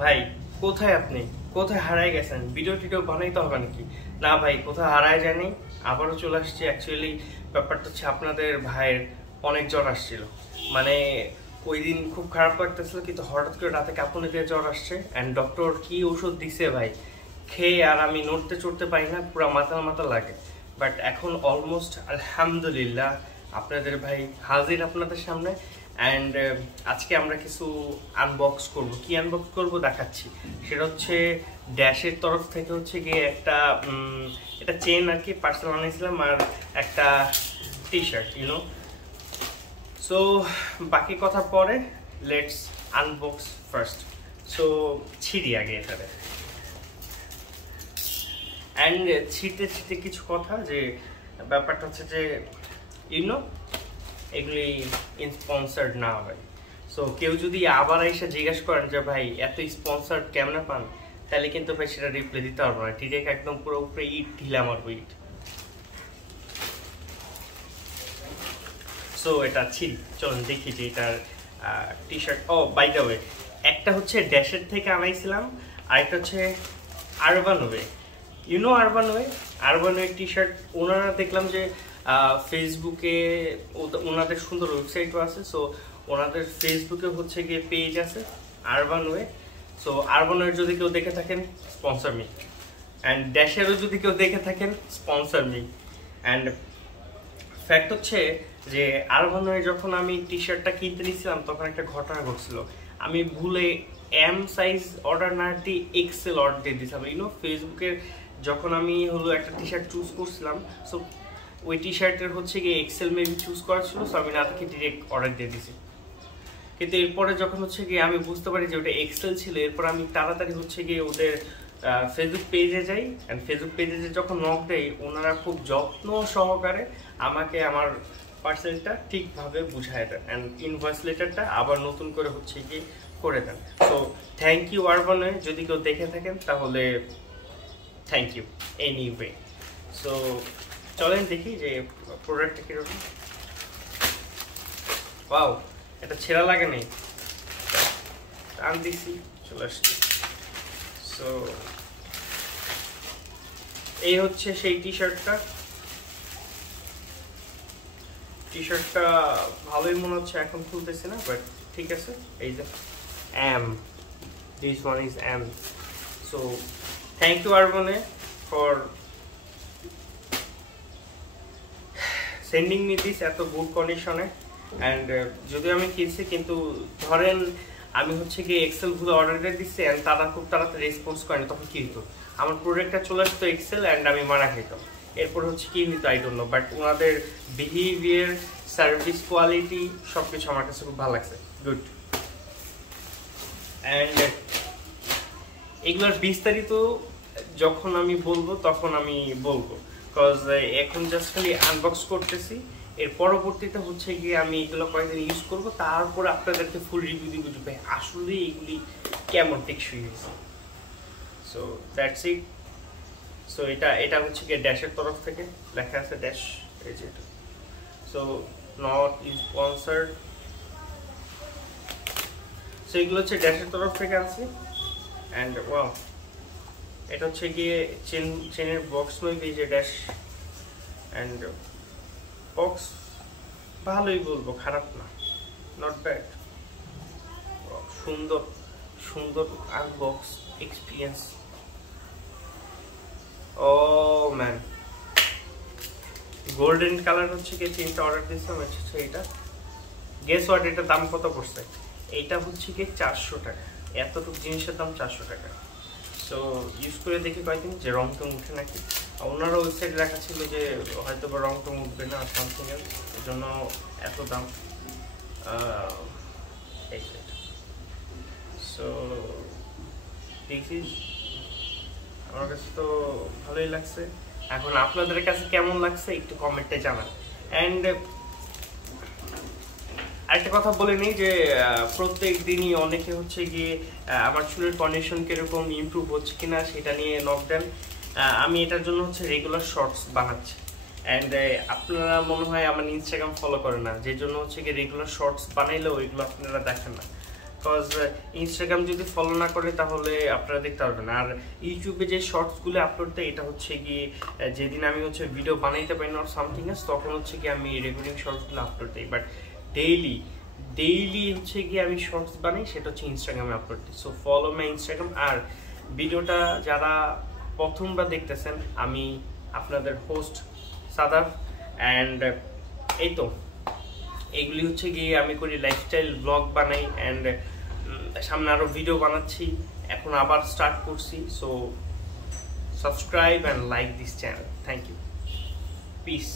ভাই কোথায় আপনি? কোথায় হারায় গেছেন? ভিডিও টিডিও বানাইতে হবে নাকি? না ভাই, কোথায় হারায় জানি, আবারও চলে আসছি। অ্যাকচুয়ালি ব্যাপারটা হচ্ছে আপনাদের ভাইয়ের অনেক জ্বর আসছিল। মানে ওই দিন খুব খারাপ লাগতেছিল, কিন্তু হঠাৎ করে রাতে কাঁপুনি দিয়ে জ্বর আসছে। অ্যান্ড ডক্টর কি ওষুধ দিছে ভাই, খেয়ে আর আমি নড়তে চড়তে পারি না, পুরো মাথা মাথা লাগে। বাট এখন অলমোস্ট আলহামদুলিল্লাহ আপনাদের ভাই হাজির আপনাদের সামনে। অ্যান্ড আজকে আমরা কিছু আনবক্স করব। কি আনবক্স করব দেখাচ্ছি। সেটা হচ্ছে ড্যাশের তরফ থেকে হচ্ছে গিয়ে একটা এটা চেন আর কি পার্সেল আনিয়েছিলাম, আর একটা টি শার্ট ইউনো। সো বাকি কথা পরে, লেটস আনবক্স ফার্স্ট। সো ছিঁড়ি আগে এটাতে। অ্যান্ড ছিটে ছিটে কিছু কথা, যে ব্যাপারটা হচ্ছে যে ইউনো এগুলি স্পন্সার্ড না হয়। সো কেউ যদি আবার এসে জিজ্ঞাসা করেন যে ভাই এত স্পন্সার্ড কেমনে পান, তাহলে কিন্তু ভাই সেটা রিপ্লাই দিতে পারবো না। ডিরেক্ট একদম পুরো উপরে ইট ঢিলা মারবো ইট। সো এটা ছিল, চলুন দেখি যে এটার T shirt. Oh by the way, একটা হচ্ছে ড্যাশের থেকে আনাইছিলাম, আরেকটা হচ্ছে Urban Way. You know Urban Way, Urban Way T shirt. ওনারা দেখলাম যে ফেসবুকে ওনাদের সুন্দর ওয়েবসাইটও আছে। সো ওনাদের ফেসবুকে হচ্ছে গিয়ে পেজ আছে urban way. So urban Way যদি কেউ দেখে থাকেন, স্পন্সর মি। অ্যান্ড ড্যাশেরও যদি কেউ দেখে থাকেন, স্পন্সর মি। অ্যান্ড ফ্যাক্ট হচ্ছে যে আরবান ওয়ে যখন আমি টি শার্টটা কিনতে নিয়েছিলাম, তখন একটা ঘটনা ঘটছিল। আমি ভুলে এম সাইজ অর্ডার না দিয়ে এক্সেল অর্ডার দিয়ে দিয়েছিলাম। ইউনো ফেসবুকের যখন আমি হলো একটা টি শার্ট চুজ করছিলাম, সো ওই টি শার্টের হচ্ছে গিয়ে এক্সেল মেবি চুজ করা ছিল। সো আমি না থেকে ডিরেক্ট অর্ডার দিয়ে দিয়েছি। কিন্তু এরপরে যখন হচ্ছে গিয়ে আমি বুঝতে পারি যে ওটা এক্সেল ছিল, এরপর আমি তাড়াতাড়ি হচ্ছে গিয়ে ওদের ফেসবুক পেজে যাই। অ্যান্ড ফেসবুক পেজে যখন নক দেই, ওনারা খুব যত্ন সহকারে আমাকে আমার পার্সেলটা ঠিকভাবে বুঝায় দেন। অ্যান্ড ইনভয়েস লেটারটা আবার নতুন করে হচ্ছে গিয়ে করে দেন। So thank you Urban Way, যদি কেউ দেখে থাকেন তাহলে থ্যাংক ইউ এনিওয়ে। সো চলেন দেখি যে প্রোডাক্টটা কীরকম। ওয়াও, এটা ছেঁড়া লাগে নেই, টান দিছি চলে আসছে। সো এই হচ্ছে সেই টি শার্টটা। টি শার্টটা ভালোই মনে হচ্ছে, এখন খুলতেছি না, বাট ঠিক আছে। এই যে M, this one is M. So thank you আরবানে ফর সেন্ডিং মি দিস এত গুড কন্ডিশনে। অ্যান্ড যদিও আমি কিনছি, কিন্তু ধরেন আমি হচ্ছে গিয়ে এক্সেলগুলো অর্ডার দিয়ে দিচ্ছি, অ্যান্ড তারা খুব তাড়াতাড়ি রেসপন্স করেনি, তখন কী হতো, আমার প্রোডাক্টটা চলে আসতো এক্সেল, অ্যান্ড আমি মারা খাইতাম। এরপর হচ্ছে কী হইতো আই ডোন্ট নো, বাট ওনাদের বিহেভিয়ার, সার্ভিস কোয়ালিটি সব কিছু আমার কাছে খুব ভালো লাগছে, গুড। অ্যান্ড এগুলোর বিস্তারিত যখন আমি বলবো তখন আমি বলবো, বিকজ এখন জাস্ট খালি আনবক্স করতেছি। এর পরবর্তীতে হচ্ছে গিয়ে আমি এগুলো কয়েকদিন ইউজ করবো, তারপর আপনাদেরকে ফুল রিভিউ দিব যে ভাই আসলে এগুলি কেমন টেকসই হয়েছে। So that's it. সো এটা হচ্ছে গিয়ে ড্যাশের তরফ থেকে লেখা আছে ড্যাশ, এই যে এটা। So not sponsored. সো এগুলো হচ্ছে ড্যাশের তরফ থেকে আছে। অ্যান্ড ওয়াও, এটা হচ্ছে গিয়ে চেনের বক্স মেবি, যে ড্যাশ। অ্যান্ড বক্স ভালোই বলবো, খারাপ না, নট ব্যাড। সুন্দর সুন্দর আনবক্স এক্সপিরিয়েন্স। ও ম্যান, গোল্ডেন কালার হচ্ছে গিয়ে চেনটা অর্ডার দিয়েছিলাম। হচ্ছে এটা, গেস হোয়াট, এটার দাম কত পড়ছে? এইটা হচ্ছে গিয়ে 400 টাকা। এতটুকু জিনিসের দাম 400 টাকা। সো ইউজ করে দেখি কয়েকদিন যে রং টং উঠে নাকি। ওনারা ওয়েবসাইটে লেখা ছিল যে হয়তো বা রং টং উঠবে না, সামথিং এর জন্য এত দাম। সো দিস ইজ, আমার কাছে তো ভালোই লাগছে। এখন আপনাদের কাছে কেমন লাগছে একটু কমেন্টে জানান। অ্যান্ড আরেকটা কথা বলে নিই যে প্রত্যেক দিনই অনেকে হচ্ছে গিয়ে আমার চুলের কন্ডিশন কিরকম ইমপ্রুভ হচ্ছে কিনা সেটা নিয়ে নক দেন। আমি এটার জন্য হচ্ছে রেগুলার শর্টস বানাচ্ছি। অ্যান্ড আপনারা মনে হয় আমার ইনস্টাগ্রাম ফলো করেন না, যে জন্য হচ্ছে গিয়ে রেগুলার শর্টস বানাইলেও ওইগুলো আপনারা দেখেন না। বিকজ ইনস্টাগ্রাম যদি ফলো না করে তাহলে আপনারা দেখতে পারবেন না। আর ইউটিউবে যে শর্টসগুলো আপলোড দেয় এটা হচ্ছে কি যেদিন আমি হচ্ছে ভিডিও বানাইতে পারি না সামথিং এস, তখন হচ্ছে কি আমি রেকর্ডিং শর্টসগুলো আপলোড দিই। বাট ডেইলি হচ্ছে কি আমি শর্টস বানাই, সেটা হচ্ছে ইনস্টাগ্রামে আপলোড দিই। So follow my Instagram. আর ভিডিওটা যারা প্রথমবার দেখতেছেন, আমি আপনাদের হোস্ট সাদাফ, অ্যান্ড এই তো এইগুলি হচ্ছে গিয়ে আমি করি লাইফস্টাইল ব্লগ বানাই, অ্যান্ড সামনে আরও ভিডিও বানাচ্ছি, এখন আবার স্টার্ট করছি। So subscribe and like this channel. Thank you, piece.